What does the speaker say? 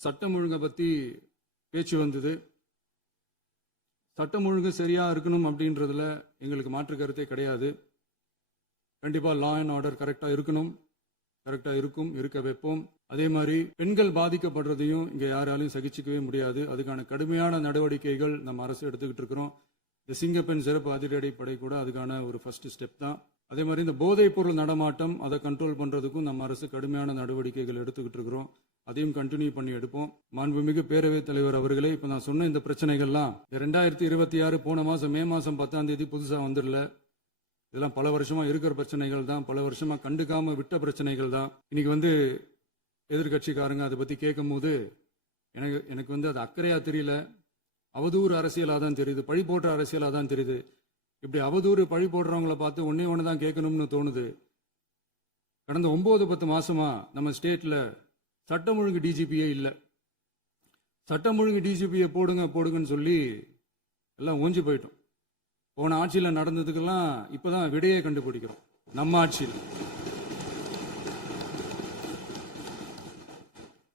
சட்டம் ஒழுங்கை பற்றி பேச்சு வந்தது. சட்டம் ஒழுங்கு சரியாக இருக்கணும் அப்படின்றதுல எங்களுக்கு மாற்று கருத்தே கிடையாது. கண்டிப்பாக லா அண்ட் ஆர்டர் கரெக்டாக இருக்கணும், கரெக்டாக இருக்கும், இருக்க வைப்போம். அதே மாதிரி பெண்கள் பாதிக்கப்படுறதையும் இங்கே யாராலையும் சகிச்சிக்கவே முடியாது. அதுக்கான கடுமையான நடவடிக்கைகள் நம்ம அரசு எடுத்துக்கிட்டு இருக்கிறோம். இந்த சிங்கப்பெண் சிறப்பு அதிரடிப்படை கூட அதுக்கான ஒரு ஃபர்ஸ்ட் ஸ்டெப் தான். அதே மாதிரி இந்த போதைப் பொருள் நடமாட்டம் அதை கண்ட்ரோல் பண்ணுறதுக்கும் நம்ம அரசு கடுமையான நடவடிக்கைகள் எடுத்துக்கிட்டு இருக்கிறோம். அதையும் கண்டினியூ பண்ணி எடுப்போம். மாண்புமிகு பேரவைத் தலைவர் அவர்களே, இப்போ நான் சொன்ன இந்த பிரச்சனைகள்லாம் 2026 போன மாதம் மே மாதம் 10ஆம் தேதி புதுசாக வந்துடல. இதெல்லாம் பல வருஷமா இருக்கிற பிரச்சனைகள் தான், பல வருஷமா கண்டுக்காம விட்ட பிரச்சனைகள் தான். இன்னைக்கு எதிர்கட்சிக்காரங்க அதை பற்றி கேட்கும் போது எனக்கு அது அக்கறையாக தெரியல, அவதூறு அரசியலாக தான் தெரியுது, பழி போடுற அரசியலாக தான் தெரியுது. இப்படி அவதூறு பழி போடுறவங்கள பார்த்து ஒன்று தான் கேட்கணும்னு தோணுது. கடந்த 9-10 மாசமா நம்ம ஸ்டேட்ல சட்டம் ஒழுங்கு டிஜிபியே இல்லை. சட்டம் ஒழுங்கு டிஜிபியை போடுங்கன்னு சொல்லி எல்லாம் ஓஞ்சி போயிட்டோம். போன ஆட்சியில் நடந்ததுக்கெல்லாம் இப்போதான் விடையே கண்டுபிடிக்கிறோம் நம்ம ஆட்சியில்.